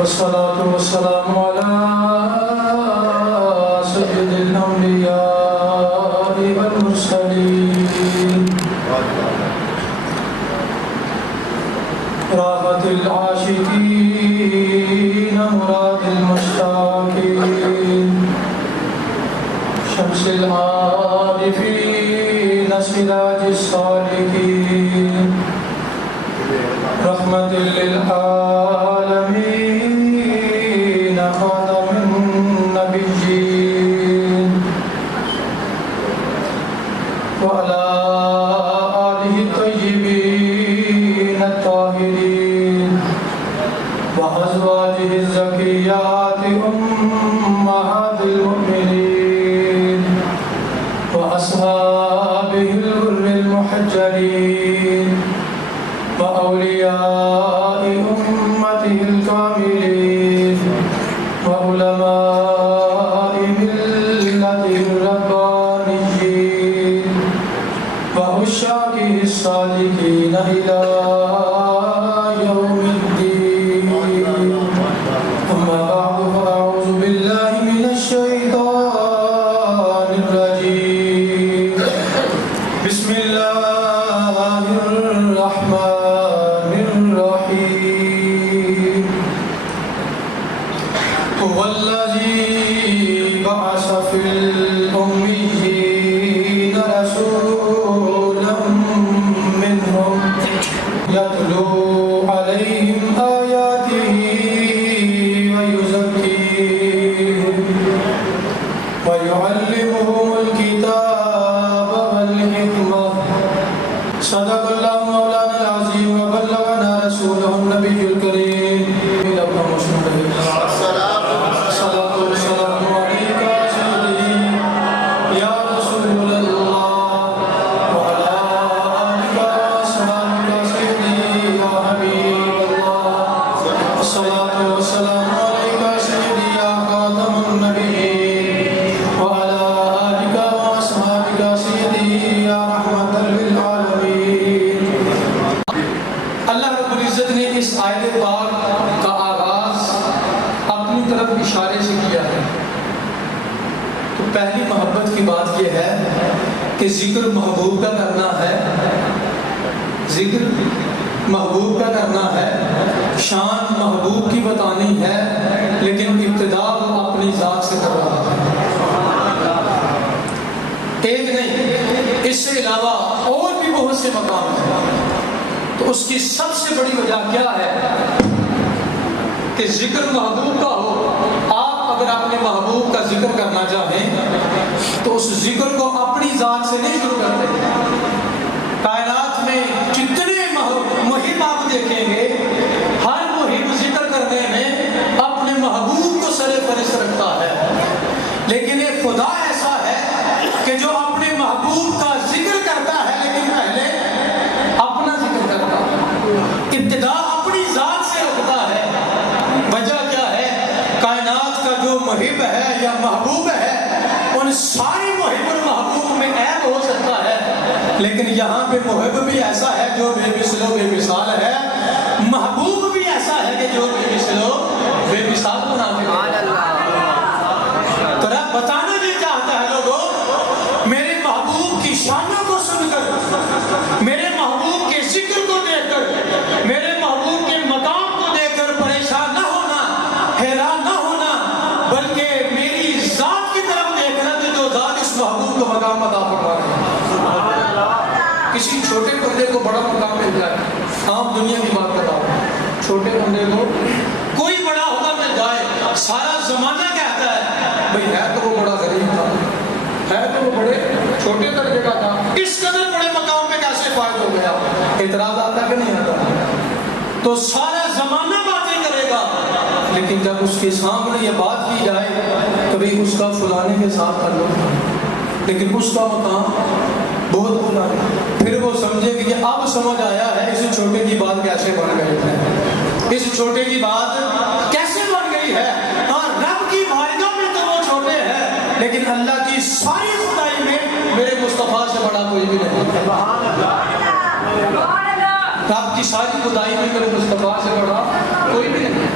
والصلاة والسلام على سيد الأنبياء والمرسلين راحة العاشقين مراد المشتاقين شمس العارفين سراج الصالحين رحمة للعالمين خاتم النبيين وعلى آله الطيبين الطاهرين وأزواجه الزكيات أمهات المؤمنين وأصحابه الغر المحجلين وأولياء أمته الكاملين وعلماء ملته الربانيين وعشاقه الصالحين إلى يوم الدين أما بعد فأعوذ بالله من الشيطان الرجيم بسم الله الرحمن الرحيم هو الذي بعث في الأميين رسولا منهم يتلو عليهم آياته ويزكيهم ويعلمهم الكتاب والحكمة صدق الله مولانا العظيم وبلغنا رسوله النبي الكريم الصلاة والسلام عليك سيدي يا رسول الله وعلى آلك وأصحابك سيدي يا حبيب الله الصلاة والسلام عليك سيدي يا خاتم النبيين وعلى آلك وأصحابك سيدي يا رحمة للعالمين اللہ رب العزت نے اس آیت پاک کا آغاز اپنی طرف اشارے سے کیا ہے. تو پہلی محبت کی بات یہ ہے کہ ذکر محبوب کا کرنا ہے، ذکر محبوب کا کرنا ہے، شان محبوب کی بتانی ہے، لیکن ابتدا وہ اپنی ذات سے کر رہا ہے. ایک نہیں، اس سے علاوہ اور بھی بہت سے مقام ہیں. تو اس کی سب سے بڑی وجہ کیا ہے کہ ذکر محبوب کا ہو. آپ اگر اپنے محبوب کا ذکر کرنا چاہیں تو اس ذکر کو اپنی ذات سے نہیں شروع کرتے. کائنات میں جتنے محب آپ دیکھیں گے، ہر محب ذکر کرنے میں اپنے محبوب کو سر فہرست رکھتا ہے. لیکن ایک خدا ایسا ہے کہ جو اپنے محبوب کا ذکر کرتا ہے لیکن پہلے اپنا ذکر کرتا ہے، ابتدا اپنی ذات سے رکھتا ہے. وجہ کیا ہے؟ کائنات کا جو محب ہے یا محبوب ہے، ان ساری محب اور محبوب میں عیب ہو سکتا ہے، لیکن یہاں پہ محب بھی ایسا ہے جو بے مثل و بے مثال ہے، محبوب بھی ایسا ہے کہ جو بے مثل و بے مثال منافق ہے. تو رب بتانا یہ چاہتا ہے لوگوں، میرے محبوب کی شانوں کو سن کر، میرے محبوب کے ذکر کو دیکھ کر، میرے محبوب کے مقام کو دیکھ کر پریشان نہ ہونا، حیران نہ ہونا، بلکہ میری ذات کی طرف دیکھنا کہ جو ذات اس محبوب کو مقام عطا فرما رہی ہے. کسی چھوٹے بندے کو بڑا مقام مل جائے، عام دنیا کی بات کر رہا ہوں، چھوٹے بندے کو کوئی بڑا عہدہ مل جائے، سارا زمانہ کہتا ہے بھئی ہے تو وہ بڑا غریب تھا، ہے تو وہ بڑے چھوٹے درجے کا تھا، اس قدر بڑے مقام پہ کیسے فائد ہو گیا؟ اعتراض آتا کہ نہیں آتا؟ تو سارا زمانہ باتیں کرے گا، لیکن جب اس کے سامنے یہ بات کی جائے کبھی اس کا فلانے کے ساتھ تعلق ہے، لیکن اس کا مقام بہت بڑا ہے. پھر وہ سمجھے کہ یہ اب سمجھ آیا ہے اس چھوٹے کی بات کیسے بن گئی ہے، اس چھوٹے کی بات کیسے بن گئی ہے. ہاں، رب کی بارگاہ میں تو وہ چھوٹے ہیں، لیکن اللہ کی ساری خدائی میں میرے مصطفیٰ سے بڑا کوئی بھی نہیں. رب کی ساری خدائی میں میرے مصطفیٰ سے بڑا کوئی بھی نہیں.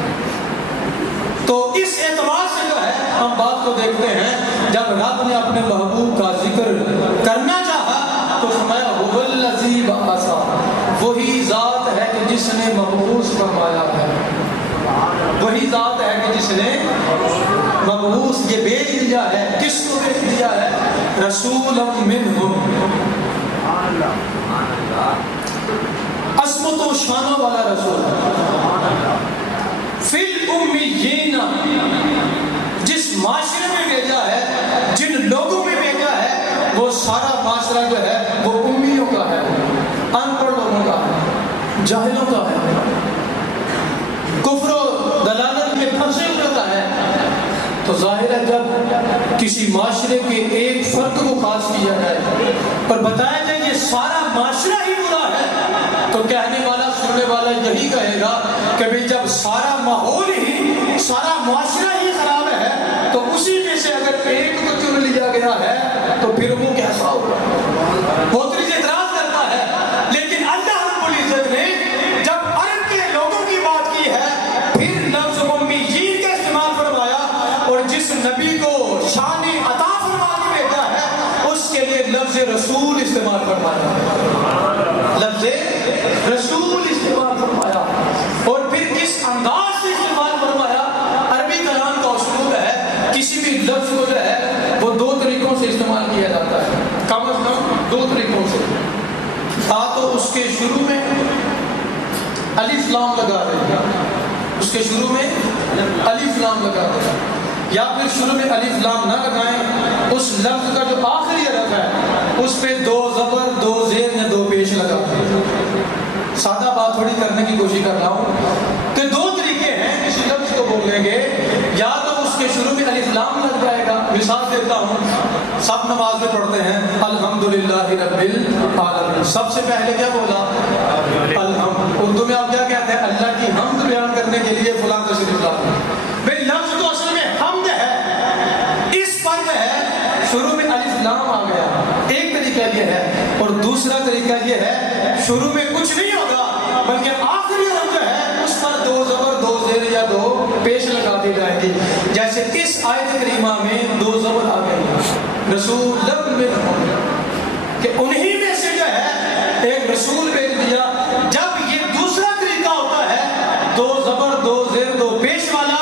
تو اس اعتبار سے جو ہے ہم بات کو دیکھتے ہیں، جب رب نے اپنے محبوب کا ذکر کرنا چاہا تو فرمایا هو الذی بعث، وہی ذات ہے کہ جس نے مبعوث فرمایا ہے، وہی ذات ہے کہ جس نے مبعوث یہ بھیج دیا ہے۔ کس کو بھیج دیا ہے؟ رسولا منہم، عصمت و شانہ والا رسول، فی الامیین، جس معاشرے میں بھیجا ہے، جن لوگوں میں بھیجا ہے، وہ سارا معاشرہ جو ہے وہ امیوں کا ہے، ان پڑھ لوگوں کا ہے، جاہلوں کا ہے، کفر و دلالت میں پھنسے ہوئے کا ہے۔ تو ظاہر ہے جب کسی معاشرے کے ایک فرد کو خاص کیا جائے اور بتایا جائے یہ سارا معاشرہ ہی برا ہے، تو کہنے والا سننے والا یہی کہے گا کہ بھئی جب سارا ماحول ہی، سارا معاشرہ ہی خراب ہے تو اسی میں سے اگر ایک کو چن لیا گیا ہے تو پھر وہ کیسا ہوگا؟ بہت سے اعتراض کرتا ہے، لیکن اللہ رب العزت نے جب عرب کے لوگوں کی بات کی ہے پھر لفظ امیین کا استعمال فرمایا، اور جس نبی کو شان عطا فرما کے بھیجا ہے اس کے لیے لفظ رسول استعمال فرمایا، لفظ رسول استعمال فرمایا، اور پھر کس انداز سے استعمال فرمایا۔ عربی کلام کا اسلوب ہے کسی بھی لفظ کو جو ہے وہ دو طریقوں سے استعمال کیا جاتا ہے، کم از کم دو طریقوں سے، تو اس کے شروع میں الف لام لگا دیں، اس کے شروع میں الف لام لگا دیں، یا پھر شروع میں الف لام نہ لگائیں، اس لفظ کا جو آخری حرف ہے اس پہ دو زبر، دو زیر یا دو پیش لگا دیں۔ سادہ بات تھوڑی کرنے کی کوشش کر رہا ہوں کہ دو طریقے ہیں کسی لفظ کو بولیں گے، یا تو اس کے شروع میں الف لام لگ جائے گا، مثال دیتا ہوں، سب نماز میں پڑھتے ہیں الحمدللہ رب العالمین، سب سے پہلے کیا بولا؟ الحمد۔ اردو میں آپ کیا کہتے ہیں؟ اللہ کی حمد بیان کرنے کے لیے فلاں تشریف لاتے ہیں۔ بھئی لفظ تو اصل میں حمد ہے، اس پر جو ہے شروع میں الف لام آ گیا، ایک طریقہ یہ ہے، اور دوسرا طریقہ یہ ہے شروع میں کچھ نہیں ہوگا بلکہ آخری حرف جو ہے اس پر دو زبر، دو زیر یا دو پیش لگا دی جائے گی، جیسے اس آیت کریمہ میں دو زبر آ گئی، رسول منہم، کہ انہی میں سے جو ہے ایک رسول بھیج دیا۔ جب یہ دوسرا طریقہ ہوتا ہے دو زبر، دو زیر، دو پیش والا،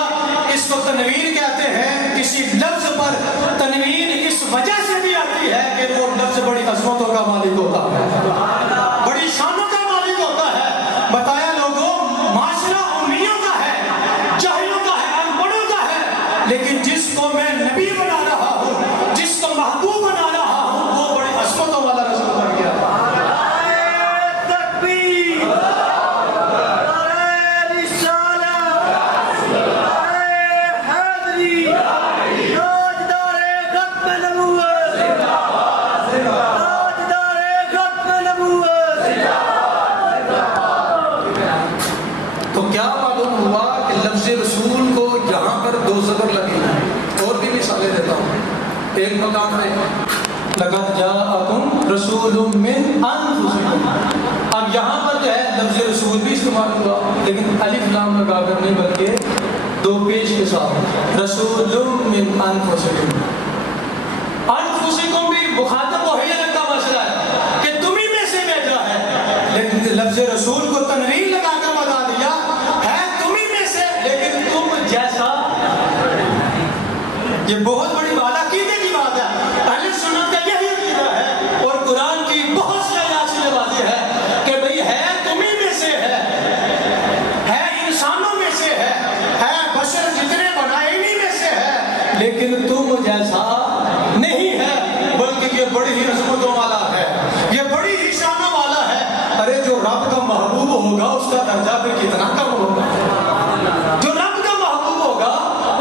اس کو تنوین کہتے ہیں۔ کسی لفظ پر تنوین اس وجہ سے بھی آتی ہے کہ وہ لفظ بڑی عظمتوں کا مالک ہوتا ہے، بڑی شانوں کا مالک ہوتا ہے۔ بتایا لوگوں، معاشرہ امیوں کا ہے، جاہلوں کا ہے، ان پڑھوں کا ہے، لیکن جس کو میں نبی بنا رہا ہوں، جس کو محبوب بنا رہا ہوں، وہ بڑی عظمتوں والا رسول بن گیا۔ تو کیا معلوم ہوا کہ لفظ رسول کو یہاں پر دو زبر لگی ہیں۔ اور بھی مثالیں دیتا ہوں، ایک مقام ہے لقد جاءکم رسول من انفسکم، اب یہاں پر جو ہے لفظ رسول بھی استعمال ہوا لیکن الف لام لگا کر نہیں بلکہ دو پیش کے ساتھ، رسول من انفسکم۔ انفسکم بھی مخاطب وہی الگ کا مسئلہ ہے کہ تمہیں میں سے بھیجا ہے، لیکن لفظ رسول کو تنوین لگا کر بتا دیا ہے تمہیں میں سے، لیکن تم جیسا۔ یہ بہت بڑی بالاقیدے کی بات ہے، اہل سنت کا یہی عقیدہ ہے، اور قرآن کی بہت سی آیات سے واضح ہے کہ بھئی ہے تمہیں میں سے ہے انسانوں میں سے ہے بشر جتنے بنائے انہی میں سے ہے، لیکن تم جیسا نہیں ہے، بلکہ یہ بڑی ہی عظمتوں والا ہے، یہ بڑی ہی شانوں والا ہے۔ ارے جو رب کا محبوب ہوگا اس کا درجہ پھر کتنا کم ہوگا؟ جو رب کا محبوب ہوگا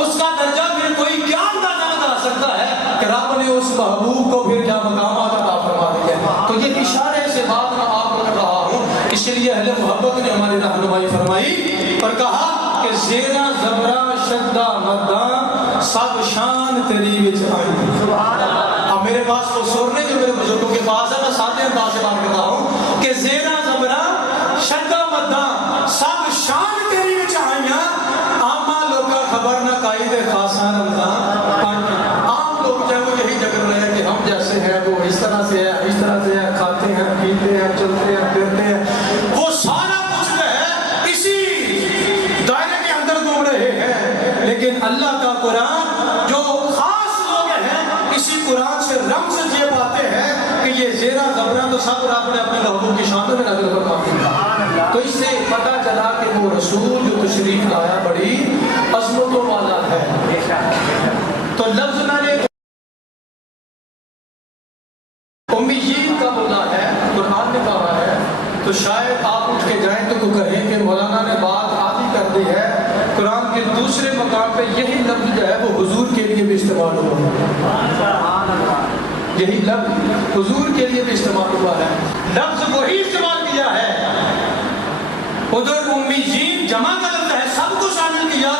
اس کا درجہ پھر کوئی کیا اندازہ لگا سکتا ہے کہ رب نے اس محبوب کو پھر کیا مقامات عطا فرما دیے۔ تو یہ اشارے سے بات میں آپ کو کر رہا ہوں، اس لیے اہل محبت نے ہماری رہنمائی فرمائی اور کہا کہ زیرہ زبرہ شدہ مداں سب شان تیری وچ آئی۔ اب میرے پاس وہ سورنے جو میرے بزرگوں کے پاس ہے، میں سادے انداز سے بات کر رہا ہوں کہ زیرہ زبرہ شدہ مداں سب شان تیری وچ آئیاں، آما لوگا خبر نہ سب رب نے اپنے محبوب کی شان میں نازل فرما دیا. تو اس سے پتہ چلا کہ وہ رسول جو تشریف لایا بڑی عظمتوں والا ہے. تو لفظ میں نے امیین کا بولا ہے، قرآن نے کہا ہے، تو شاید آپ اٹھ کے جائیں تو کہیں کہ مولانا نے بات آدھی کر دی ہے. قرآن کے دوسرے مقام پہ یہی لفظ جو ہے وہ حضور کے لیے بھی استعمال ہوا ہے. یہی لفظ حضور کے لیے بھی استعمال ہوا ہے. لفظ وہی استعمال کیا ہے. ادھر امیین جمع کا لفظ ہے، سب کو شامل کیا.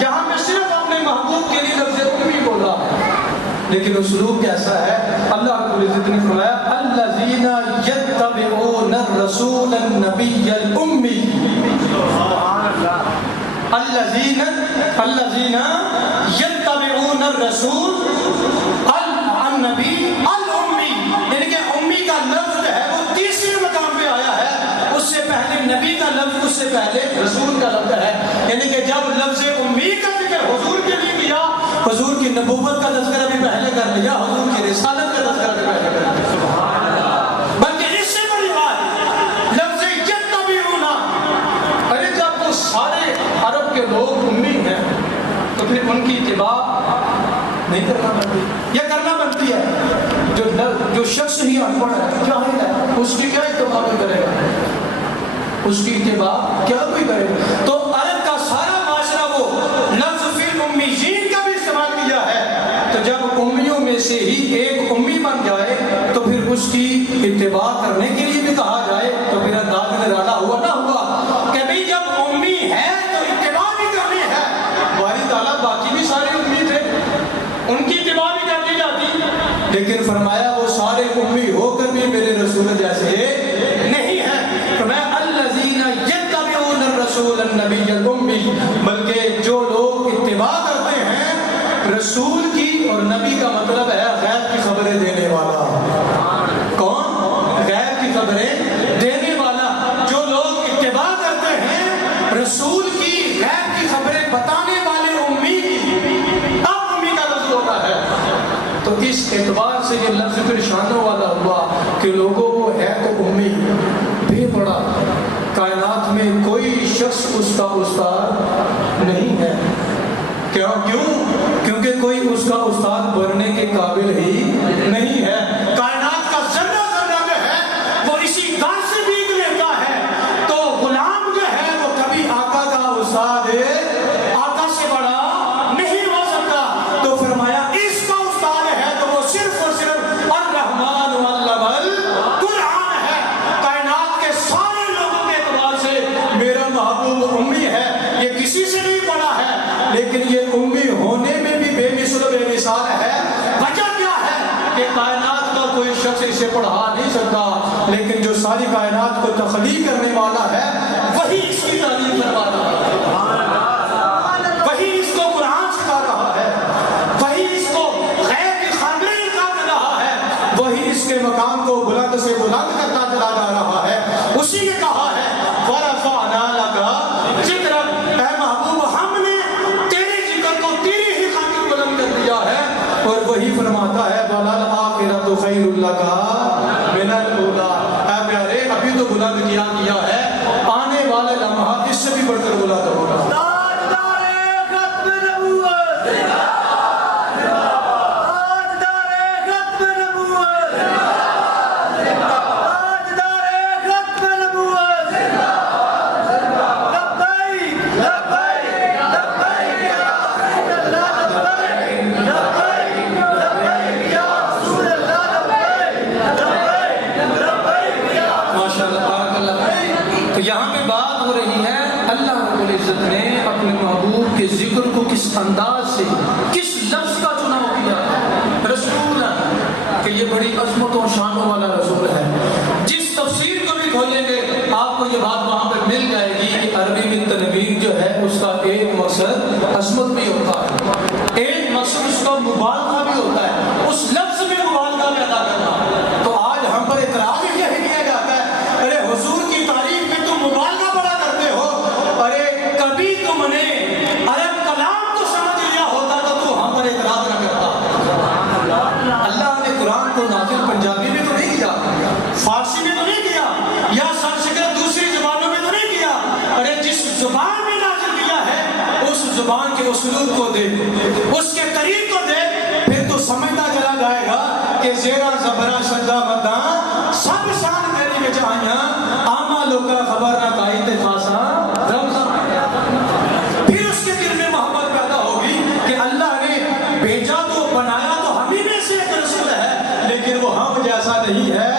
یہاں پہ صرف اپنے محبوب کے لیے لفظ امی بولا. لیکن اسلوب کیسا ہے؟ اللہ رب العزت نے فرمایا الذین یتبعون الرسول النبی الامی. الذین یتبعون الرسول النبی الامی، یعنی کہ امی کا لفظ جو ہے وہ تیسرے مقام پہ آیا ہے. اس سے پہلے نبی کا لفظ، اس سے پہلے رسول کا لفظ ہے. یعنی کہ جب لفظ امی کا ذکر حضور کے لیے کیا، حضور کی نبوت کا تذکرہ بھی پہلے کر لیا، حضور کی رسالت کا تذکرہ بھی پہلے کر لیا. بلکہ اس سے بڑی بات لفظ یتبعون، ارے جب وہ سارے عرب کے لوگ امی ہیں تو پھر ان کی اتباع نہیں کرنا بنتی یا کرنا بنتی ہے. جو شخص ہی ان پڑھ ہے، جاہل ہے، اس کی کیا اتباع کرے گا؟ اس کی اتباع کیا کوئی کرے گا؟ تو عرب کا سارا معاشرہ وہ لفظ فی الامیین کا بھی استعمال کیا ہے. تو جب امیوں میں سے ہی ایک امی بن جائے تو پھر اس کی اتباع کرنے کے لیے بھی کہا جائے تو پھر انداز نرالا ہوا نہ ہوا کہ بھئی جب امی ہے تو اتباع بھی کرنی ہے. باری تعالیٰ باقی بھی سارے امی تھے، ان کی اتباع بھی کر دی جاتی، لیکن فرمایا وہ سارے امی ہو کر بھی میرے رسول جیسے نہیں ہیں. فرمایا الذین یتبعون الرسول النبی الامی، بلکہ جو لوگ اتباع کرتے ہیں رسول کی، اور نبی کا مطلب ہے غیب کی خبریں دینے والا. کون؟ غیب کی خبریں دینے والا. جو لوگ اتباع کرتے ہیں رسول کی، غیب کی خبریں بتانے والے امی کی، اب امی کا لفظ ہوتا ہے. تو اس اعتبار سے یہ لفظ پھر شانوں والا ہوا کہ لوگوں کو ہے تو امی بے پڑا. کائنات میں کوئی شخص اس کا استاد نہیں ہے. کیوں؟ کیونکہ کوئی اس کا استاد بننے کے قابل ہی نہیں ہے. کائنات کا ذرہ ذرہ جو ہے وہ اسی گھر سے بیت لیتا ہے. تو غلام جو ہے وہ کبھی آقا کا استاد آقا سے بڑا نہیں ہو سکتا. تو فرمایا اس کا استاد ہے تو وہ صرف اور صرف الرحمن علم القرآن ہے. کائنات کے سارے لوگوں کے اعتبار سے میرا محبوب امی ہے. یہ کسی سے نہیں پڑھا ہے، لیکن یہ امی ہونے میں بھی بے مثل و بے مثال ہے. وجہ کیا ہے کہ کائنات کا کوئی شخص اسے پڑھا نہیں سکتا، لیکن جو ساری کائنات کو تخلیق کرنے والا ہے وہی اس کی تعلیم کروا رہا ہے، وہی اس کو قرآن سکھا رہا ہے، وہی اس کو غیب کی خبریں کر رہا ہے، وہی اس کے مقام کو بلند سے بلند کرتا چلا جا رہا ہے. اسی نے کہا ہے وَرَفَعْنَا لَكَ ذِكْرَكَ، اے محبوب ہم نے تیرے ذکر کو تیری ہی خاطر بلند کر دیا ہے. اور وہی فرماتا ہے وَلَلْآخِرَةُ خَيْرٌ لَكَ مِنَ الْأُولَىٰ، اے پیارے ابھی تو بلند کیا ہے، آنے والے لمحات اس سے بھی بڑھ کر بلند ہوگا. یہاں پہ بات ہو رہی ہے اللہ رب العزت نے اپنے محبوب کے ذکر کو کس انداز سے، کس لفظ کا چناؤ کیا. رسول، کہ یہ بڑی عظمت و شانوں والا رسول ہے. جس تفسیر کو بھی کھولیں گے آپ کو یہ بات وہاں پہ مل جائے گی کہ عربی میں تنوین جو ہے اس کا ایک مقصد عظمت بھی ہوتا ہے، ایک مقصد اس کا مبالغہ بھی ہوتا ہے، اس لفظ میں مبالغہ بھی ادا کرنا. تو آج ہم پر اعتراض یہ کیا جاتا ہے، ارے حضور کی تعریف میں تم مبالغہ بڑا کرتے ہو. ارے کبھی تم نے عرب کلام تو سمجھ لیا ہوتا تو ہم پر اعتراض نہ کرتا. اللہ نے قرآن کو نازل پنجابی میں تو نہیں کیا، کو سلوک کو دیکھ، اس کے طریق کو دیکھ، پھر تو سمجھتا چلا جائے گا کہ زیرا زبرا شدہ مداں سب شان تیری وچ آئیاں، آما لوکا خبر نہ کائی تے خاصا رمضان۔ پھر اس کے دل میں محبت پیدا ہوگی کہ اللہ نے بھیجا تو بنایا تو ہمیں میں سے ایک رسول ہے، لیکن وہ ہم جیسا نہیں ہے،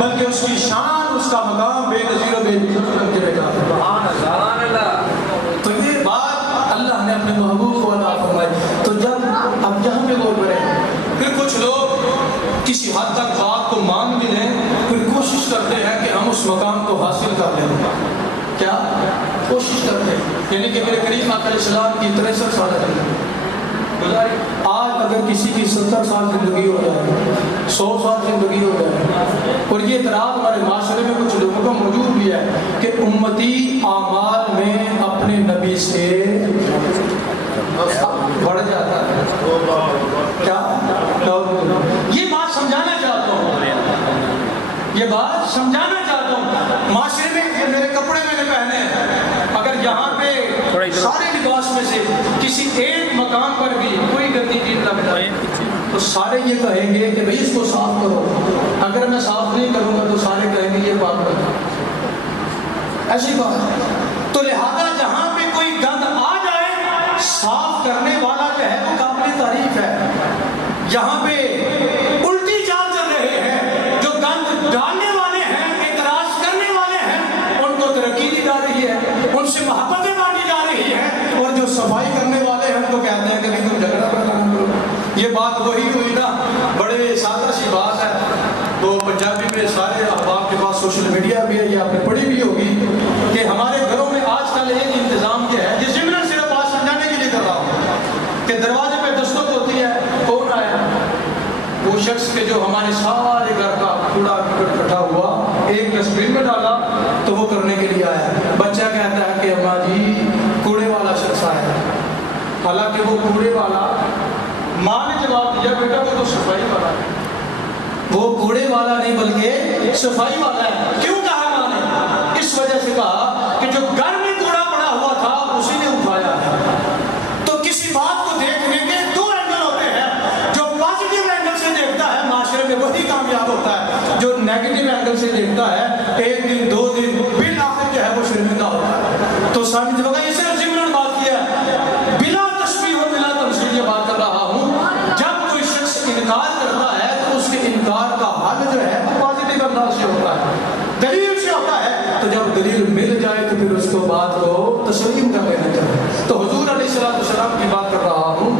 بلکہ اس کی شان، اس کا مقام بے نظیر و بے مثل کے رہا۔ سبحان اللہ۔ تو یہ بات اللہ نے اپنے محبوب کو عطا فرمائی۔ تو جب اب جہاں پہ غور کریں، پھر کچھ لوگ کسی حد تک بات کو مان بھی لیں، پھر کوشش کرتے ہیں کہ ہم اس مقام کو حاصل کر لیں۔ کیا کوشش کرتے ہیں؟ یعنی کہ میرے کریم آقا علیہ السلام کی 63 سالہ زندگی گزاری، آج اگر کسی کی 70 سال زندگی ہو جائے، 100 سال زندگی ہو جائے، اور یہ اعتراض ہمارے معاشرے میں کچھ لوگوں کا موجود بھی ہے کہ امتی اعمال میں اپنے نبی سے بڑھ جاتا ہے، کیا یہ بات سمجھانا چاہتا ہوں، یہ بات سمجھانا چاہتا ہوں۔ معاشرے میں میرے کپڑے میں نے پہنے ہیں، اگر یہاں پہ سارے لباس میں سے کسی ایک مقام پر بھی کوئی گندی چیز لگ جائے تو سارے یہ کہیں گے کہ بھئی اس کو صاف کرو، اگر میں صاف نہیں کروں گا تو سارے کہیں گے یہ پاک کرو، ایسی بات ہے۔ تو لہذا جہاں پہ کوئی گند آ جائے، صاف کرنے والا جو ہے وہ قابل تعریف ہے۔ یہاں پہ الٹی چال چل رہے ہیں، جو گند ڈالنے والے ہیں، اعتراض کرنے والے ہیں، ان کو ترقی دی جا رہی ہے، ان سے محبتیں بانٹی جا رہی ہیں، اور جو صفائی کرنے والے ہیں ان کو کہتے ہیں کہ نہیں تم جھگڑا کرنا کرو۔ یہ بات وہی ہوئی نا، بڑے سادہ سی بات ہے، تو پنجابی میں سارے احباب کے پاس سوشل میڈیا بھی ہے، یہ آپ نے پڑھی بھی ہوگی کہ ہمارے گھروں میں آج کل ایک انتظام یہ ہے، جس ضمن صرف بات سمجھانے کے لیے کر رہا ہوں، کہ دروازے پہ دستک ہوتی ہے، کون آیا؟ وہ شخص کے جو ہمارے سارے گھر کا کوڑا اکٹھا ہوا ایک ڈسٹ بن میں ڈالا تو وہ کرنے کے لیے آیا۔ بچہ کہتا ہے کہ اماں جی کوڑے والا شخص آیا، حالانکہ وہ کوڑے والا، ماں نے جواب دیا بیٹا وہ تو صفائی والا ہے، وہ کوڑے والا نہیں بلکہ صفائی والا ہے۔ کیوں کہا ماں نے؟ اس وجہ سے کہا کہ جو گھر میں کوڑا پڑا ہوا تھا اسی نے اٹھایا ہے۔ تو کسی بات کو دیکھنے کے دو اینگل ہوتے ہیں، جو پازیٹیو اینگل سے دیکھتا ہے معاشرے میں وہی کامیاب ہوتا ہے، جو نیگیٹو اینگل سے دیکھتا ہے ایک دن دو دن بالآخر جو ہے وہ شرمندہ ہوتا ہے۔ تو سامنے ہوگا یہ صرف ضمن بات کیا ہے، بلا تشبیہ و بلا تمثیل یہ بات کر رہا ہوں۔ جب کوئی شخص انکار کرتا ہے تو اس کے انکار کا حل جو ہے وہ پازیٹیو انداز سے ہوتا ہے، دلیل سے ہوتا ہے، تو جب دلیل مل جائے تو پھر اس کو بات کو تسلیم کر لینا چاہیے۔ تو حضور علیہ السلام کی بات کر رہا ہوں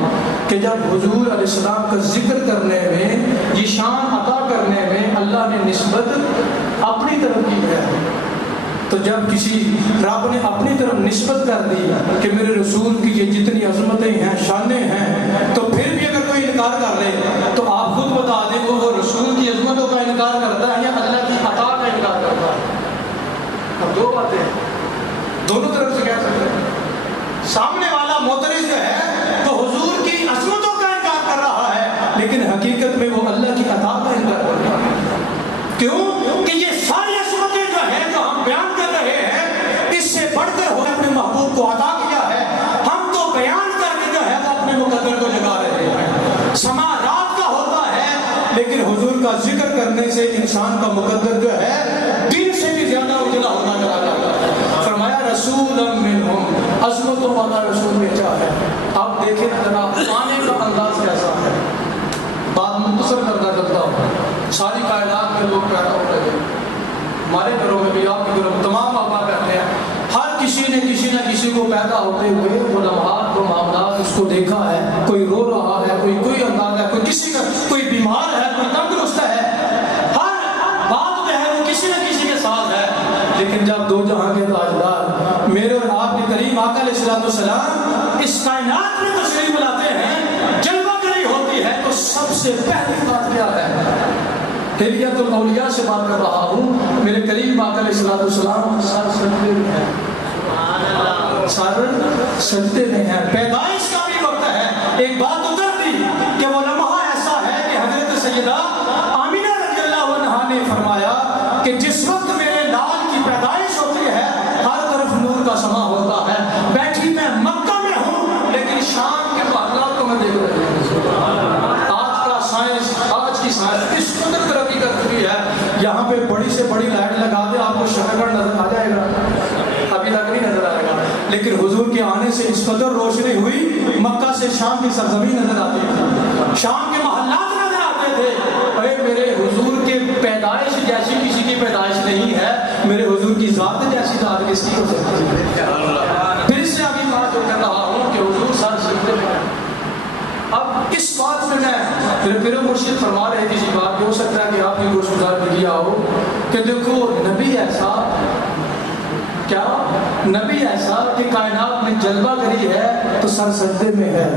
کہ جب حضور علیہ السلام کا ذکر کرنے میں، یہ شان عطا کرنے میں اللہ نے نسبت اپنی طرف کی ہے، تو جب کسی رب نے اپنی طرف نسبت کر دی کہ میرے رسول کی یہ جتنی عظمتیں ہیں، شانیں ہیں، تو پھر بھی اگر کوئی انکار کر لے تو آپ خود بتا دیں وہ رسول کی عظمتوں کا انکار کرتا ہے یا اللہ کی عطا کا انکار کرتا ہے؟ اب دو باتیں دونوں طرف سے کہہ سکتے ہیں۔ سامنے والا معترض جو ہے تو حضور کی عظمتوں کا انکار کر رہا ہے، لیکن حقیقت میں وہ اللہ کی عطا کا انکار کر رہا ہے۔ کیوں کہ یہ ساری عظمتیں جو ہیں جو ہم بیان کر رہے ہیں، اس سے بڑھ کر ہمیں اپنے محبوب کو عطا کیا ہے، ہم تو بیان کر کے جو ہے وہ اپنے مقدر کو جگا رہے ہیں۔ سما رات کا ہوتا ہے، لیکن حضور کا ذکر کرنے سے انسان کا مقدر جو ہے دن سے بھی زیادہ اجلا ہوتا چلا جاتا ہے۔ فرمایا رسول منہم، عظمتوں والا رسول میں کیا ہے؟ آپ دیکھیں ذرا آنے کا انداز کیسا ہے۔ بات مختصر کرنا چلتا ہوں، ساری کائنات میں لوگ پیدا ہو رہے ہیں، ہمارے گھروں میں بھی، آپ کے گھروں میں تمام آبا کہتے ہیں، ہر کسی نے کسی نہ کسی کو پیدا ہوتے ہوئے وہ لمحات وہ معاملات اس کو دیکھا ہے، کوئی رو رہا ہے، کوئی انداز ہے، کوئی کسی کا کوئی بیمار ہے، کوئی تندرست ہے، ہر بات جو ہے وہ کسی نہ کسی کے ساتھ ہے۔ لیکن جب دو جہاں کے تاجدار میرے اور آپ کے کریم آقا علیہ السلام اس کائنات میں تشریف لاتے ہیں، جلوہ گری ہوتی ہے، تو سب سے پہلی بات کیا ہے؟ ہلیت الاولیاء سے بات کر رہا ہوں، میرے کریم آقا علیہ السلام سر سجدے میں ہیں، سر سجدے میں ہیں، پیدائش کا بھی وقت ہے۔ ایک بات اتر دی کہ وہ لمحہ ایسا ہے کہ حضرت سیدہ آمینہ رضی اللہ عنہا نے فرمایا کہ جس وقت میرے لال کی پیدائش ہوتی ہے ہر طرف نور کا سما ہوتا ہے، بیٹھی میں مکہ میں ہوں لیکن شام لیکن حضور کے آنے سے اس قدر روشنی ہوئی، مکہ سے شام کی سرزمین نظر آتی تھی، شام کے محلات نظر آتے تھے۔ اے میرے حضور کے پیدائش جیسی کسی کی پیدائش نہیں ہے، میرے حضور کی ذات جیسی ذات کس کی ہو سکتی ہے؟ پھر اس سے ابھی بات جو کر رہا ہوں کہ حضور سر سجدے میں ہیں۔ اب اس بات میں پھر مرشد فرما رہے کسی بات بھی ہو سکتا ہے کہ آپ نے گوشت گزار بھی کیا ہو کہ دیکھو نبی ایسا، کیا نبی ایسا کہ کائنات میں جلوہ گری ہے تو سر سجدے میں ہے،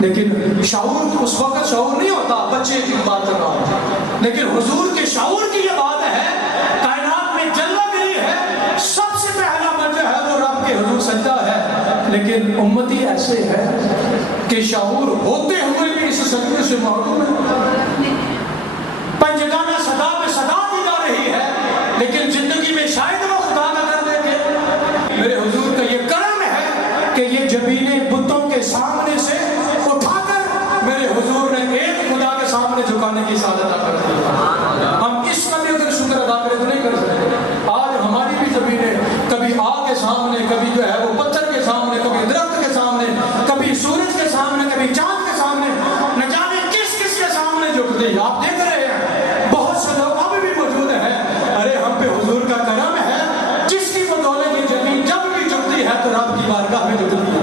لیکن شعور اس وقت شعور نہیں ہوتا، بچے کی بات کر رہا ہوں، لیکن حضور کے شعور کی یہ بات ہے، کائنات میں جلوہ گری ہے، سب سے پہلا من جو ہے وہ رب کے حضور سجدہ ہے، لیکن امتی ایسے ہے کہ شعور ہوتے ہوئے بھی اس سجدے سے محروم ہے۔ پنجگانہ صدا میں صدا دی جا رہی ہے، لیکن زندگی میں شاید وہ خدا کا کر دیں گے۔ میرے حضور کا یہ کرم ہے کہ یہ جبینے بتوں کے سامنے سے اٹھا کر میرے حضور نے ایک خدا کے سامنے جھکانے کی سعادت عطا کر دی۔ ہم اس کا بھی اگر شکر ادا کریں تو نہیں کر سکتے۔ آج ہماری بھی زمینیں کبھی آگ کے سامنے، کبھی جو ہے وہ پتھر کے سامنے، کبھی درخت کے سامنے، کبھی سورج کے سامنے، کبھی چاند کے سامنے، نہ جانے کس کس کے سامنے جھکتی ہے۔ آپ دیکھ رہے ہیں بہت سے لوگ اب بھی موجود ہیں۔ ارے ہم پہ حضور کا کرم ہے، جس کی بدولت یہ زمین جب بھی جھکتی ہے تو رب کی بارگاہ میں جھکتی ہے۔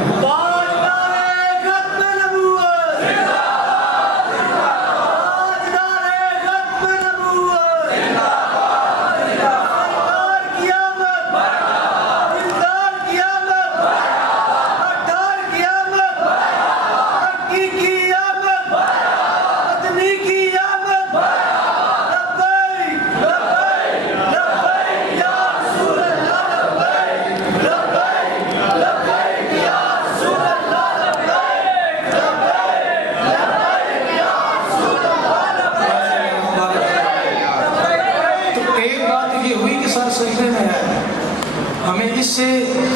ہمیں اس سے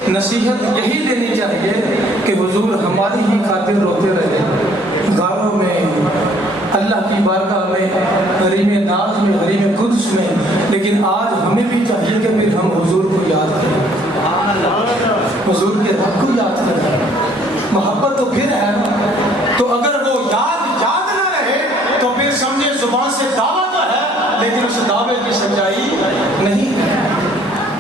نصیحت یہی لینی چاہیے کہ حضور ہماری ہی خاطر روتے رہے، گھروں میں، اللہ کی بارگاہ میں، حریم ناز میں، حریم قدس میں، لیکن آج ہمیں بھی چاہیے کہ پھر ہم حضور کو یاد کریں، حضور کے رب کو یاد کریں۔ محبت تو پھر ہے نا، تو اگر وہ یاد نہ رہے تو پھر سمجھے زبان سے دعویٰ تو ہے لیکن اس دعوے کی سچائی نہیں ہے۔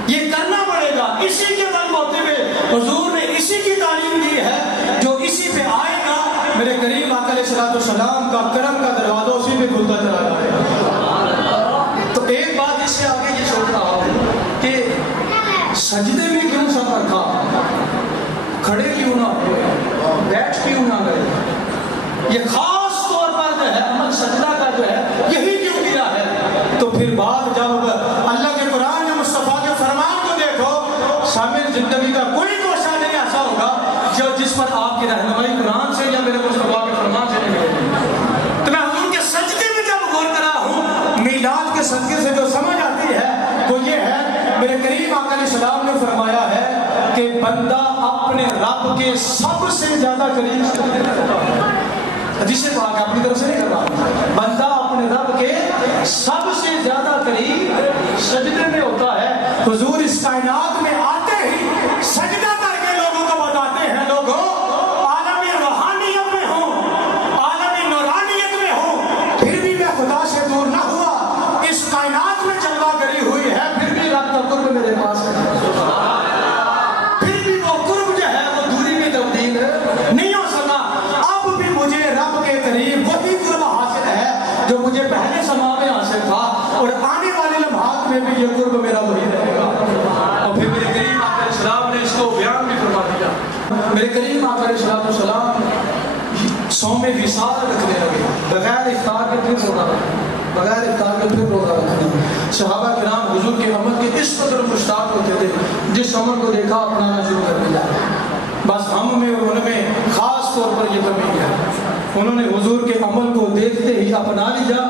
یہ کرنا پڑے گا، اسی کے بل بوتے میں حضور نے اسی کی تعلیم دی ہے، جو اسی پہ آئے گا میرے کریم آقا علیہ السلام کا کرم کا دروازہ اسی پہ کھلتا چلا جائے گا۔ تو ایک بات اس سے آگے یہ سوچ رہا ہوں کہ سجدے میں کیوں سب رکھا، کھڑے کیوں نہ ہوئے، بیٹھ کیوں نہ گئے، یہ خاص طور پر جو ہے عمل سجدہ کا جو ہے یہی کیوں کیا ہے؟ تو پھر بات جب اللہ کے قرآن یا مصطفیٰ کے فرمان کو دیکھو، شامل زندگی کا کوئی گوشہ نہیں ایسا ہوگا جو جس پر آپ کی رہنمائی قرآن سے یا میرے مصطفیٰ کے فرمان سے نہیں ہوگی۔ تو میں حضور کے سجدے میں جب غور کر رہا ہوں، میلاد کے صدقے سے جو سمجھ آتی ہے وہ یہ ہے، میرے کریم آقا علیہ السلام نے فرمایا ہے کہ بندہ اپنے رب کے سب سے زیادہ قریب، حدیث پاک ہے، اپنی طرف سے نہیں کر رہا، بندہ اپنے رب کے سب سے زیادہ قریب سجدے میں ہوتا ہے۔ حضور اس کائنات میں آتے ہی سجدہ کر کے لوگوں کو بتاتے ہیں، لوگوں عالم روحانیت میں ہوں، عالم نورانیت میں ہوں، پھر بھی میں خدا سے دور نہ ہوا، اس کائنات میں جلوہ گری ہوئی ہے، پھر بھی رب کا قرب میرے پاس ہے، پھر بھی وہ قرب جو ہے وہ دوری میں تبدیل نہیں ہو سکا۔ اب بھی مجھے رب کے قریب وہی قرب حاصل ہے جو مجھے پہلے سما میں حاصل تھا، اور آنے والے لمحات میں بھی یہ قرب میرا وہی رہے گا۔ اور پھر میرے کریم آقا علیہ السلام نے اس کو بیان بھی فرما دیا۔ میرے کریم آقا علیہ السلام صوم وصال رکھنے لگے، بغیر افطار کے پھر روزہ رکھنا، بغیر افطار کے پھر روزہ رکھنا۔ صحابہ کرام حضور کے عمل کے اس قدر مشتاق ہوتے تھے، جس عمل کو دیکھا اپنانا شروع کر دیا۔ بس ہم میں اور ان میں خاص طور پر یہ کمی ہے، انہوں نے حضور کے عمل کو دیکھتے ہی اپنا لیا۔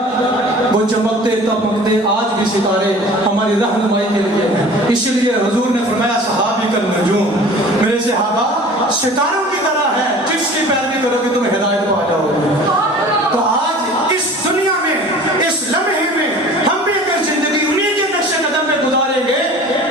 وہ چمکتے تمکتے آج بھی ستارے ہماری رہنمائی کے لیے ہیں، اسی لیے حضور نے فرمایا صحابی کا نجوم، میرے صحابہ ستاروں کی طرح ہے، جس کی پیروی کرو گے تم ہدایت پا جاؤ گے۔ تو آج اس دنیا میں، اس لمحے میں ہم بھی اگر زندگی انہیں کے نقش قدم میں گزاریں گے،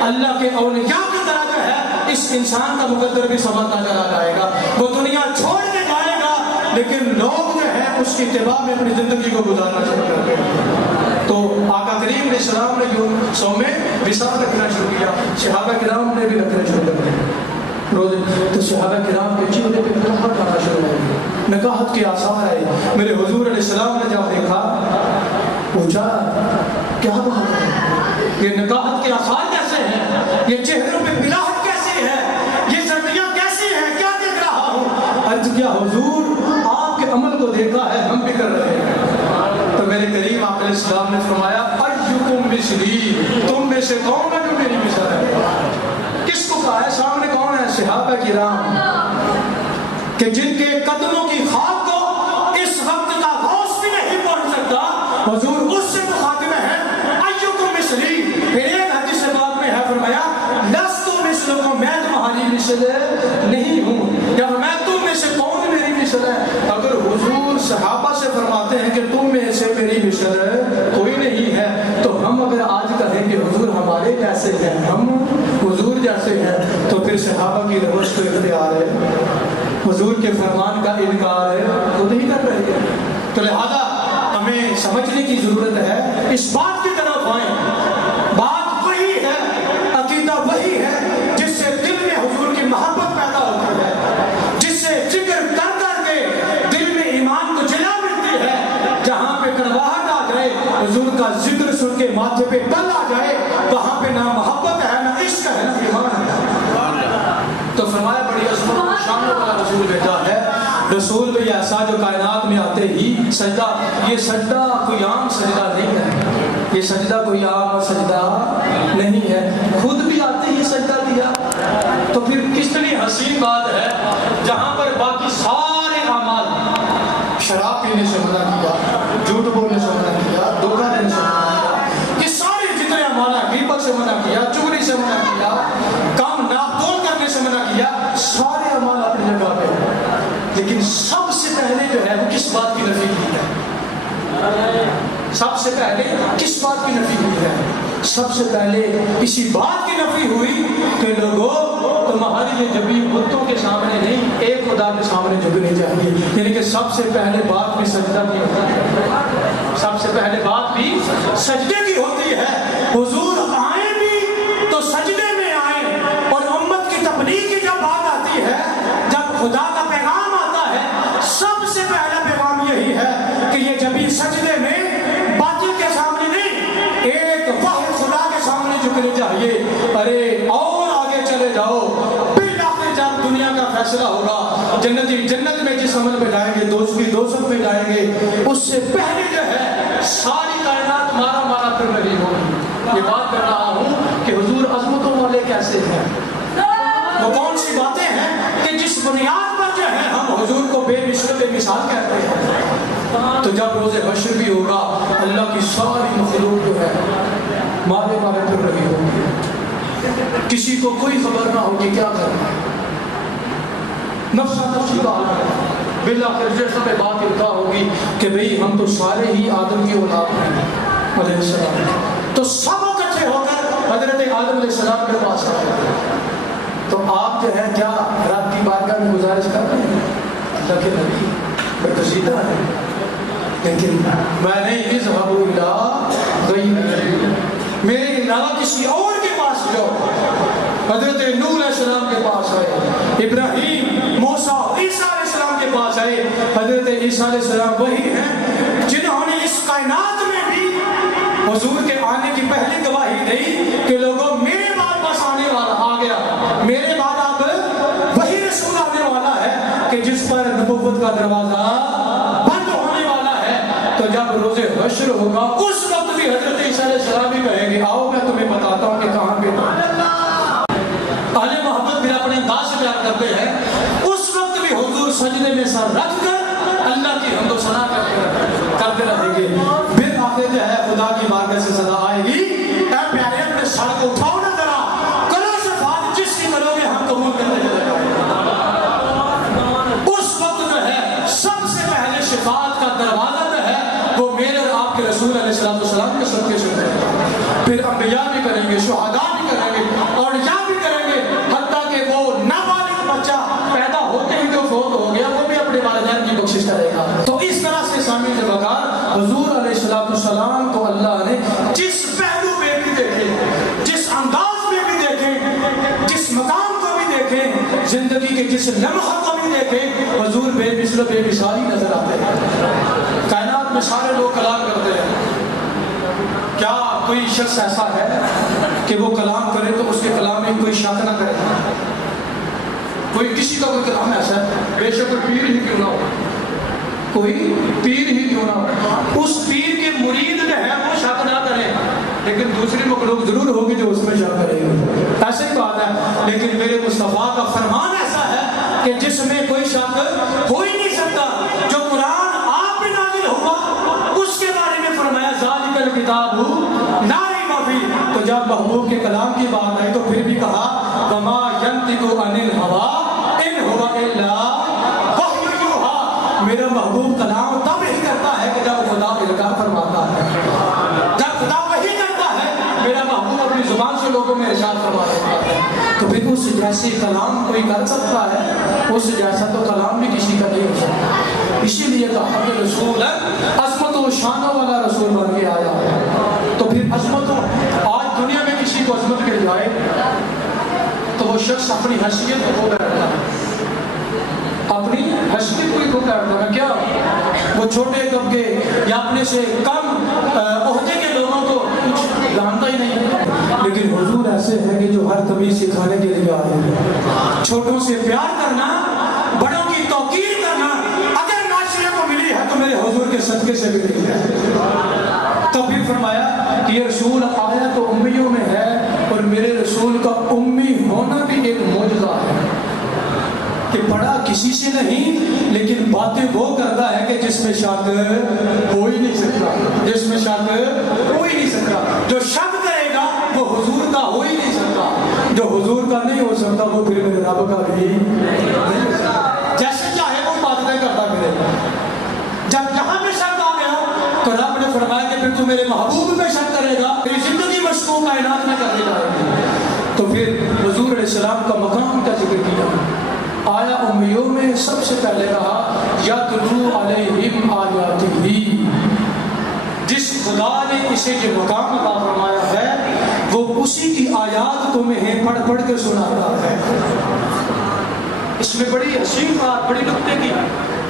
اللہ کے اولیاء کی طرح جو ہے اس انسان کا مقدر بھی سنورتا چلا جائے گا. وہ دنیا چھوڑ کے جائے گا لیکن لوگ جو ہے اس کی اتباع میں اپنی زندگی کو گزارنا شروع کر دیں. تو آقا کریم علیہ السلام نے جو سومے وصال رکھنا شروع کیا, صحابہ کرام نے بھی رکھنا شروع کر دیا روزے. تو صحابہ کرام کے چہرے پہ نکاحت آنا شروع ہو گئی, نکاحت کے آثار آئے. میرے حضور علیہ السلام نے جب دیکھا پوچھا کیا بات ہے, یہ نکاحت کے آثار کیسے ہیں, یہ چہروں پہ بلاہت کیسی ہے, یہ سردیاں کیسی ہیں, کیا دیکھ رہا ہوں. عرض کیا حضور آپ کے عمل کو دیکھا ہے, ہم بھی کر رہے ہیں. تو میرے کریم آقا علیہ السلام نے فرمایا ایکم مثلی, تم میں سے کون ہے جو میری مثل ہے. کس کو کہا ہے, سامنے کون ہے, صحابہ کرام کہ جن کے قدموں کی خاک کو اس وقت کا غوث بھی نہیں پہنچ سکتا. حضور اس سے مخاطب ہے ایکم مثلی. پھر ایک حدیث پاک میں ہے فرمایا لست مثلکم, میں تمہاری مثل نہیں ہوں, یا میں تم میں سے کون میری مثل ہے. اگر حضور صحابہ سے فرماتے ہیں کہ تم میں سے میری مثل کوئی نہیں ہے, تو ہم اگر آج کہیں کہ حضور ہمارے جیسے ہیں, ہم حضور جیسے ہیں, تو پھر صحابہ کی روش کو اختیار ہے, حضور کے فرمان کا انکار ہے, خود ہی کر رہے ہیں. تو لہذا ہمیں سمجھنے کی ضرورت ہے, اس بات کی طرف آئیں. بات وہی ہے, عقیدہ وہی ہے جس سے دل میں حضور کی محبت پیدا ہوتی ہے, جس سے ذکر کر کر کے دل میں ایمان کو جلا ملتی ہے. جہاں پہ کڑواہٹ آ جائے, حضور کا ذکر سن کے ماتھے پہ بل آ جائے, وہاں پہ نہ محبت ہے, نہ عشق ہے, نہ ایمان ہے. تو فرمایا بڑی عظمت و شان والا رسول بھیجا ہے. رسول بھی ایسا جو کائنات میں آتے ہی سجدہ, یہ سجدہ کوئی عام سجدہ نہیں ہے, یہ سجدہ کوئی عام سجدہ نہیں ہے, خود بھی آتے ہی سجدہ دیا. تو پھر کتنی حسین بات ہے جہاں پر باقی سارے اعمال, شراب پینے سے منع کیا, جھوٹ بولنے سے منع کیا, دھوکہ دینے سے منع کیا, یہ سارے جتنے اعمال ہیں, غیبت سے منع کیا, چغلی سے منع کیا, کام ناپتول کرنے سے منع کیا, سارے اعمال اپنی جگہ پہ ہیں. لیکن سب سے پہلے جو ہے وہ کس بات کی نفی کی ہے, سب سے پہلے کس بات کی نفی ہوئی ہے, سب سے پہلے اسی بات کی نفی ہوئی کہ لوگوں تمہاری یہ جبی بتوں کے سامنے نہیں, ایک خدا کے سامنے جھکنے چاہیے. یعنی کہ سب سے پہلے بات بھی سجدہ کی ہوتی ہے, سب سے پہلے بات بھی سجدے کی ہوتی ہے. حضور آئیں بھی تو سجدے میں آئیں, اور امت کی تبلیغ کی جب بات آتی ہے, جب خدا کا پیغام آتا ہے, سب سے پہلا پیغام یہی ہے کہ یہ جبھی سجدے میں باطل کے سامنے نہیں, ایک واحد خدا کے سامنے جھکنے چاہیے. ارے اور آگے چلے جاؤ, بالآخر جب دنیا کا فیصلہ ہوگا, جنتی جنت میں جس عمل میں جائیں گے, دوستی دوزخ میں جائیں گے, اس سے پہلے جو ہے ساری کائنات مارا مارا پھر رہی ہوگی. یہ بات کر رہا ہوں کہ حضور عظمتوں والے کیسے ہیں, وہ کون سی باتیں ہیں کہ جس بنیاد پر جو ہے ہم حضور کو بے مثل بے مثال کہتے ہیں. تو جب روز حشر بھی ہوگا, اللہ کی ساری مخلوق جو ہے مارے مارے پھر رہی ہوگی, کسی کو کوئی خبر نہ ہوگی کیا کرنا ہے, نفسا نفسی کا حال ہے. بالآخر جیسا میں بات اتنا ہوگی کہ بھئی ہم تو سارے ہی آدم کی اولاد ہیں علیہ السلام, تو سب اکٹھے ہو کر حضرت آدم علیہ السلام کے پاس آئے. تو آپ جو ہے کیا رب کی بارگاہ میں گزارش کر رہے ہیں, اللہ کے نبی میں تو سیدھا ہے, لیکن میں نے اذهبوا الى غیر, میرے علاوہ کسی اور کے پاس جاؤ. حضرت نوح علیہ السلام کے پاس آئے, ابراہیم, موسیٰ, عیسیٰ علیہ السلام کے پاس آئے. حضرت عیسیٰ علیہ السلام وہی ہیں جنہوں نے اس کائنات میں بھی حضور کے آنے کی پہلی گواہی دی کہ لوگوں میرے بعد بس آنے والا آ گیا, میرے بعد اب وہی رسول آنے والا ہے کہ جس پر نبوت کا دروازہ بند ہونے والا ہے. تو جب روز حشر ہوگا اس وقت بھی حضرت عیسیٰ علیہ السلام ہی کہیں گے آؤ میں تمہیں بتاتا ہوں کہ کہاں پہ اہل محبت پھر اپنے انداز سے بیان کرتے ہیں. اس وقت بھی حضور سجدے میں سر رکھ کر اللہ کی حمد و ثنا کرتے رہیں گے. پھر آخر جو ہے خدا کی بارگاہ سے صدا آئے گی, اے پیارے اپنے سر کو اٹھاؤ نہ ذرا, کرو شفاعت جس کی کرو گے ہم قبول کرنے چلے جائیں. اس وقت جو ہے سب سے پہلے شفاعت کا دروازہ جو ہے وہ میرے اور آپ کے رسول علیہ السلام کے صدقے سے ہے. پھر انبیاء بھی کریں گے, شہداء بھی کریں گے, اور یا بھی کریں گے, حتیٰ کہ جس لمحہ کو بھی دیکھیں حضور بے مثل بے مثالی نظر آتے ہیں. کائنات میں سارے لوگ کلام کرتے ہیں، کیا کوئی شخص ایسا ہے کہ وہ کلام کرے تو اس کے کلام میں کوئی شک نہ کرے؟ کوئی کسی کا کوئی کلام ایسا ہے، بے شک کوئی پیر ہی کیوں نہ ہو، کوئی پیر ہی کیوں نہ ہو، اس پیر کے مرید جو ہے وہ شک نہ کرے، لیکن دوسری مخلوق ضرور ہوگی جو اس میں شک کرے گی. ایسے ہی بات ہے، لیکن میرے مصطفیٰ کا فرمان ایسا ہے کہ جس میں کوئی شک ہو ہی نہیں سکتا. جو قرآن آپ پہ نازل ہوا اس کے بارے میں فرمایا ذالک الکتاب لا ریب فیہ. تو جب محبوب کے کلام کی بات آئی تو پھر بھی کہا وما ینطق عن الہویٰ ان ہوا الا وحی یوحیٰ. میرا محبوب کلام تب ہی کرتا ہے کہ جب خدا القاء فرماتا ہے، جب خدا وحی کرتا ہے. میرا محبوب اپنی زبان سے لوگوں میں ارشاد فرما دیتا ہے. تو پھر اس جیسے کلام کوئی کر سکتا ہے، اس جیسا تو کلام بھی کسی کا نہیں ہو سکتا. اسی لیے کہا کہ رسول عظمت و شانوں والا رسول بن کے آیا ہے. تو پھر عظمت آج دنیا میں کسی کو عظمت مل جائے تو وہ شخص اپنی حیثیت کو کھو بیٹھتا ہے، اپنی حیثیت کو ہی کھو بیٹھتا ہے. کیا وہ چھوٹے طبقے یا اپنے سے کم عہدے کے لوگوں کو کچھ جانتا ہی نہیں. لیکن حضور ایسے ہے کہ جو ہر تمیز سکھانے کے لیے آئے ہیں. چھوٹوں سے پیار کرنا، بڑوں کی توقیر کرنا اگر معاشرے کو ملی ہے تو میرے حضور کے صدقے سے ملی ہے. تو پھر فرمایا کہ یہ رسول آیا تو امیوں میں ہے، اور میرے رسول کا امی ہونا بھی ایک معجزہ ہے کہ پڑھا کسی سے نہیں لیکن باتیں وہ کرتا ہے کہ جس میں شک ہو ہی نہیں سکتا، جس میں شک ہو ہی نہیں سکتا. جو شک کرے گا وہ حضور کا ہو ہی نہیں سکتا، جو حضور کا نہیں ہو سکتا وہ پھر میرے رب کا بھی نہیں ہو سکتا. جیسے چاہے وہ باتیں کرتا پھرے. جب یہاں پہ شک آ گیا تو رب نے فرمایا کہ پھر تو میرے محبوب میں شک کرے گا، میری زندگی مشکوک کائنات میں کر دے گا. تو پھر حضور علیہ السلام کا مقام کا ذکر کیا. آیا امیوں میں سب سے پہلے کہا یتلو علیہم آیاتہ. جس خدا نے اسے جو مقام عطا فرمایا ہے وہ اسی کی آیات تمہیں پڑھ پڑھ کے سناتا ہے. اس میں بڑی حسین بات، بڑی نکتے کی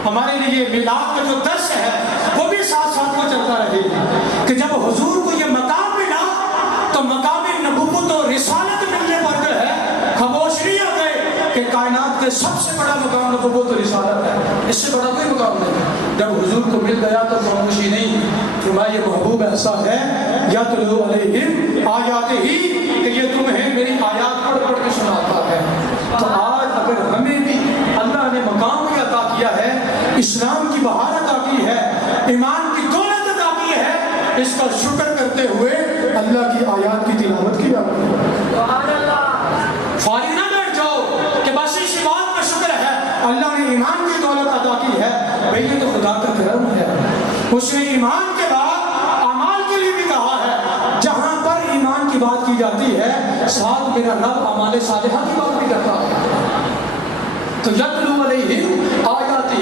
ہمارے لیے میلاد کا جو درس ہے وہ بھی ساتھ ساتھ میں چلتا رہے کہ جب حضور کو یہ مقام ملا تو مقام نبوت و رسالت ملنے پر جو ہے خاموش نہیں ہو گئے کہ کائنات کے سب سے بڑا مقام نبوت و رسالت ہے، اس سے بڑا کوئی مقام نہیں. جب حضور کو مل گیا تو خاموشی نہیں. فرمایا یہ محبوب ایسا ہے یتلو علیہم آیاتہ کہ یہ تمہیں میری آیات پڑھ پڑھ کے سناتا ہے. تو آج اگر ہمیں بھی اللہ نے مقام بھی عطا کیا ہے، اسلام کی بہار عطا کی ہے، ایمان کی دولت عطا کی ہے، اس کا شکر کرتے ہوئے اللہ کی آیات کی تلاوت کیا. فارغ نہ بیٹھ جاؤ کہ بس اسی بات کا شکر ہے اللہ نے ایمان کی دولت عطا کی ہے. بھئی یہ تو خدا کا کرم ہے. اس نے ایمان کے بعد اعمال کے لیے بھی کہا ہے. جہاں پر ایمان کی بات کی جاتی ہے ساتھ میرا رب اعمال صالحہ کی بات بھی کرتا ہے. تو یتلو علیہم آیاتہ،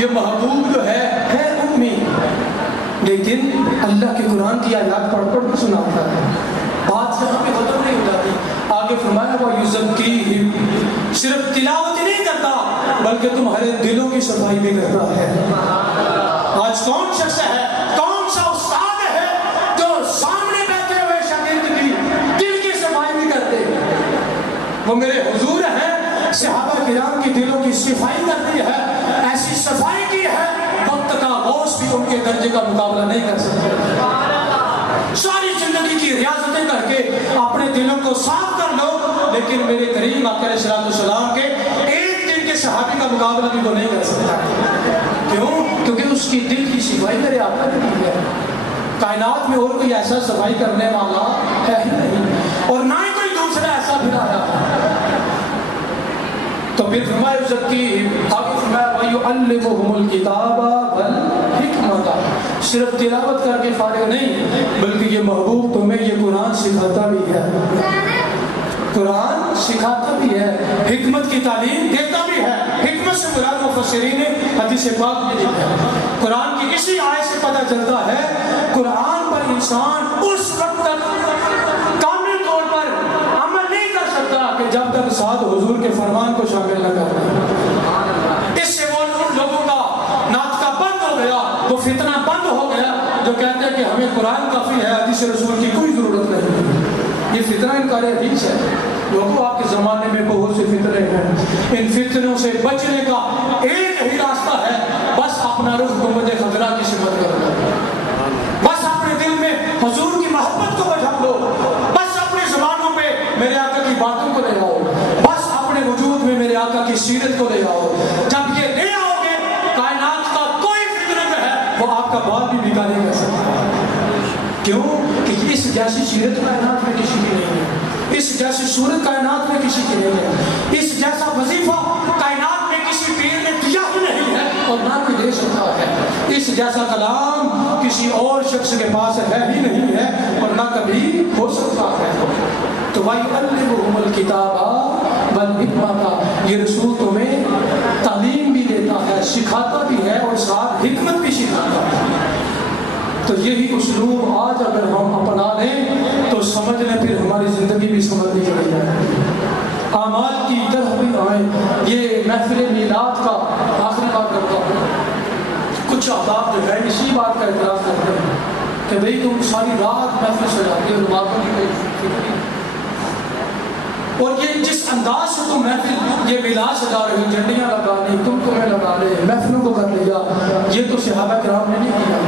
یہ محبوب جو ہے امی، لیکن اللہ کے قرآن کی آیات پڑھ پڑھ کے سناتا ہے. بات یہاں پہ ختم نہیں ہو جاتی. آگے فرمایا وَيُزَكِّيهِمْ، صرف تلاوت ہی نہیں کرتا بلکہ تمہارے دلوں کی صفائی بھی کرتا ہے. آج کون شخص ہے، کون سا استاد ہے جو سامنے بیٹھے ہوئے شاگرد کی دل کی صفائی بھی کرتے؟ وہ میرے حضور ہیں، صحابہ کرام کی دلوں کی صفائی کرتی ہے. ایسی صفائی کی ہے وقت کا غوث بھی ان کے درجے کا مقابلہ نہیں کر سکتے. ساری زندگی کی ریاضتیں کر کے اپنے دلوں کو صاف کر لو، لیکن میرے کریم آقا علیہ السلام کے ایک دن کے صحابی کا مقابلہ بھی تو نہیں کر سکتا. کیوں؟ کیونکہ اس کی دل کی صفائی میرے آقا نے کی ہے. کائنات میں اور کوئی ایسا صفائی کرنے والا ہے ہی نہیں، اور نہ ہی کوئی دوسرا ایسا بھی آیا. تو پھر فرمایا یزکیہم، آگے فرمایا وَیُعَلِّمُهُمُ الْکِتَابَ وَالْحِکْمَةَ. صرف تلاوت کر کے فارغ نہیں بلکہ یہ محبوب تمہیں یہ قرآن سکھاتا بھی ہے، قرآن سکھاتا بھی ہے، حکمت کی تعلیم دیتا بھی ہے. حکمت سے مراد مفسرین نے حدیث پاک میں لکھا ہے. قرآن کی اسی آیت سے پتہ چلتا ہے قرآن پر انسان اس وقت تک کامل طور پر عمل نہیں کر سکتا کہ جب تک ساتھ حضور کے فرمان کو شامل نہ کر دے. جو کہتے ہیں کہ ہمیں قرآن کافی ہے، حدیث رسول کی کوئی ضرورت نہیں. یہ فتنہ انکار حدیث ہے. لوگوں آپ کے زمانے میں بہت سے فتنے ہیں. ان فتنوں سے بچنے کا ایک ہی راستہ ہے، بس اپنا رخ گنبد خضرا کی سمت کرنا. بس اپنے دل میں حضور کی محبت کو بجھا لو. بس اپنے زبانوں پہ میرے آقا کی باتوں کو لے آؤ. بس اپنے وجود میں میرے آقا کی سیرت کو لے آؤ. جب یہ لے آؤ گے، کائنات کا کوئی فتنہ جو ہے وہ آپ کا بال بھی بگا نہیں کر سکتا. کیوں کہ اس جیسی سیرت کائنات میں کسی کی نہیں ہے، اس جیسی صورت کائنات میں کسی کی نہیں ہے، اس جیسا وظیفہ کائنات میں کسی پیر نے دیا ہی نہیں ہے اور نہ کوئی دے سکتا ہے. اس جیسا کلام کسی اور شخص کے پاس ہے ہی نہیں ہے اور نہ کبھی ہو سکتا ہے. تو وَيُعَلِّمُهُمُ الْكِتَابَ وَالْحِکْمَةَ، یہ رسول تمہیں تعلیم بھی دیتا ہے، سکھاتا بھی ہے اور ساتھ حکمت بھی سکھاتا ہے. تو یہی اسلوب آج اگر ہم اپنا لیں تو سمجھ لیں پھر ہماری زندگی بھی سمجھنی چاہیے. اعمال کی طرف بھی آئیں. یہ محفل میلاد کا آخری بات کرتا ہوں. کچھ احباب جو ہے اسی بات کا اعتراض کرتے ہیں کہ بھئی تم ساری رات محفل سجاتے ہو، باتوں کی کوئی، اور یہ جس انداز سے تم محفل یہ میلاد سجا رہے ہو، جھنڈیاں لگا لی، تمہیں لگا لے، محفلوں کو کر لیا، یہ تو صحابہ کرام نے نہیں کیا.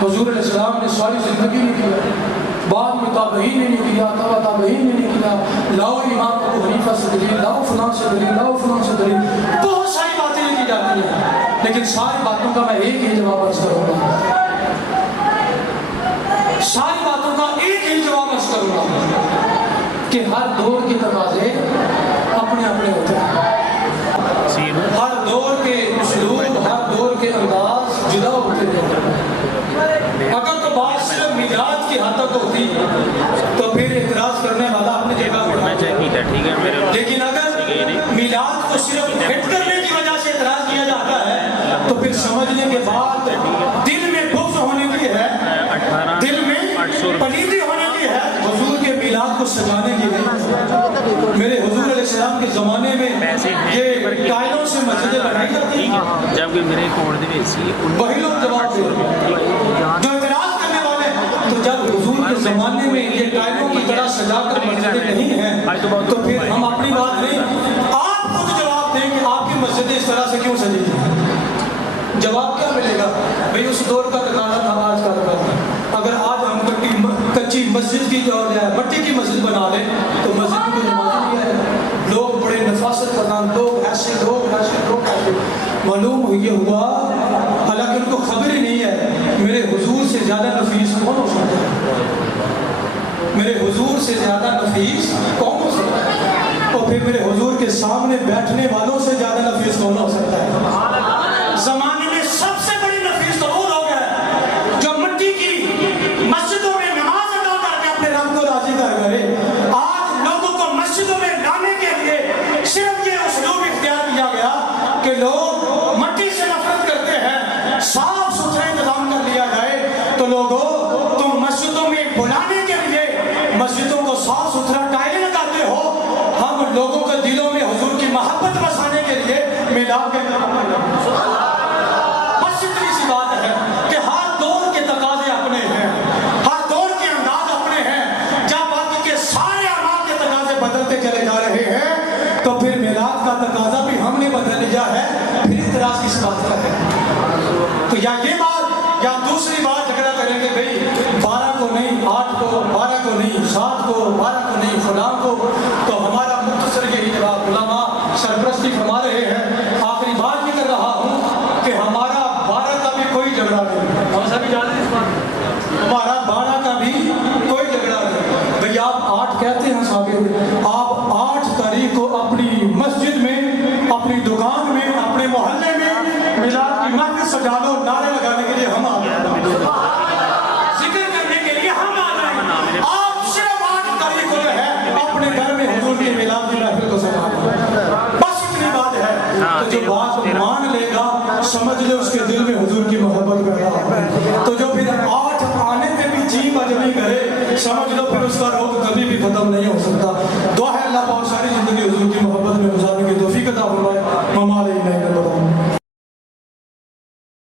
حضور علیہ السلام نے ساری زندگی نہیں کیا، بعد میں تابعین نے نہیں کیا، تابعین نے نہیں کیا. لاؤ امام ابو حنیفہ سے دلیل، لاؤ فلان سے دلیل، لاؤ فلان سے دلیل، بہت ساری باتیں لکھی جاتی ہیں. لیکن ساری باتوں کا میں ایک ہی جواب عرض کروں گا، ساری باتوں کا ایک ہی جواب عرض کروں گا کہ ہر دور کے تقاضے اپنے اپنے ہوتے ہیں. ہر دور کے اسلوب، ہر دور کے انداز جدا ہوتے ہیں. اگر تو بات صرف میلاد کی حد تک ہوتی تو پھر اعتراض کرنے والا اپنی جگہ پہ، لیکن اگر میلاد کو صرف ہٹ کرنے کی وجہ سے اعتراض کیا جاتا ہے تو پھر سمجھنے کے بعد دل میں بغض ہونے کی ہے، دل میں پلیدی ہونے کی ہے حضور کے میلاد کو سجانے کی ہے. میرے حضور علیہ السلام کے زمانے میں یہ ٹائلوں سے مسجدیں بنائی جاتی ہیں. وہی لوگ جواب دے جو اعتراض کرنے والے، تو جب حضور کے زمانے میں یہ ٹائلوں کی طرح سجا کر مسجدیں نہیں ہیں تو پھر ہم اپنی بات نہیں، آپ خود جواب دیں کہ آپ کی مسجدیں اس طرح سے کیوں سجی ہیں. جواب کیا ملے گا؟ بھئی اس دور کا تقاضا تھا، آج کا تقاضا. اگر آج ہم کچی مسجد کی جو ہے مٹی کی مسجد بنا لیں تو مسجد میں کوئی نماز نہیں ہے. لوگ بڑے نفاست کرنا، لوگ ایسے معلوم یہ ہوا، حالانکہ ان کو خبر ہی نہیں ہے میرے حضور سے زیادہ نفیس کون ہو سکتا ہے. میرے حضور سے زیادہ نفیس کون ہو سکتا ہے، اور پھر میرے حضور کے سامنے بیٹھنے والوں سے زیادہ نفیس کون ہو سکتا ہے. زمانے میں سب سے بڑی نفیس تو وہ لوگ ہیں جو مٹی کی مسجدوں میں نماز ادا کر کے اپنے رب کو راضی کر کرے. آج لوگوں کو مسجدوں میں لانے کے لیے صرف یہ اسلوب اختیار کیا گیا کہ لوگ مٹی سے نفرت کرتے ہیں، صاف ستھرا انتظام کر لیا جائے. تو لوگوں تم مسجدوں میں بلانے کے لیے مسجدوں کو صاف ستھرا ٹائلیں لگاتے ہو، ہم لوگوں کے دلوں میں حضور کی محبت بسانے کے لیے میلاد کے بس اتنی سی بات ہے کہ ہر دور کے تقاضے اپنے ہیں، ہر دور کے انداز اپنے ہیں. جب باقی کے سارے اعمال کے تقاضے بدلتے چلے جا رہے ہیں تو پھر میلاد کا تقاضا بھی ہم نے بدل لیا ہے. پھر اعتراض کس بات کا ہے؟ تو یا یہ بات یا دوسری بات جھگڑا کریں گے بھئی 12 کو نہیں 8 کو، 12 کو نہیں 7 کو، 12 کو نہیں فلاں کو. تو ہمارا مختصر یہی جواب علماء سرپرستی فرما رہے ہیں. آخری بات بھی کر رہا ہوں کہ ہمارا 12 کا بھی کوئی جھگڑا نہیں، ہم سبھی جانتے ہیں اس بات، ہمارا 12 کا بھی کوئی جھگڑا نہیں. بھئی آپ 8 کہتے ہیں ثابت، آپ 8 تاریخ کو اپنی مسجد میں، اپنی دکان میں، اپنے محلے میں میلاد کی محفل سجا لو. نعرے لگانے کے لیے ہم آ گئے، ذکر کرنے کے لیے ہم آ گئے. آپ صرف 8 تاریخ کو جو ہے اپنے گھر میں حضور کی میلاد کی محفل کو سجا لو. بس اتنی بات ہے. تو جو بات مان لے گا سمجھ لے اس کے دل میں حضور کی محبت پیدا ہے. تو جو پھر 8 آنے میں بھی جی بجنی کرے سمجھ لو پھر اس کا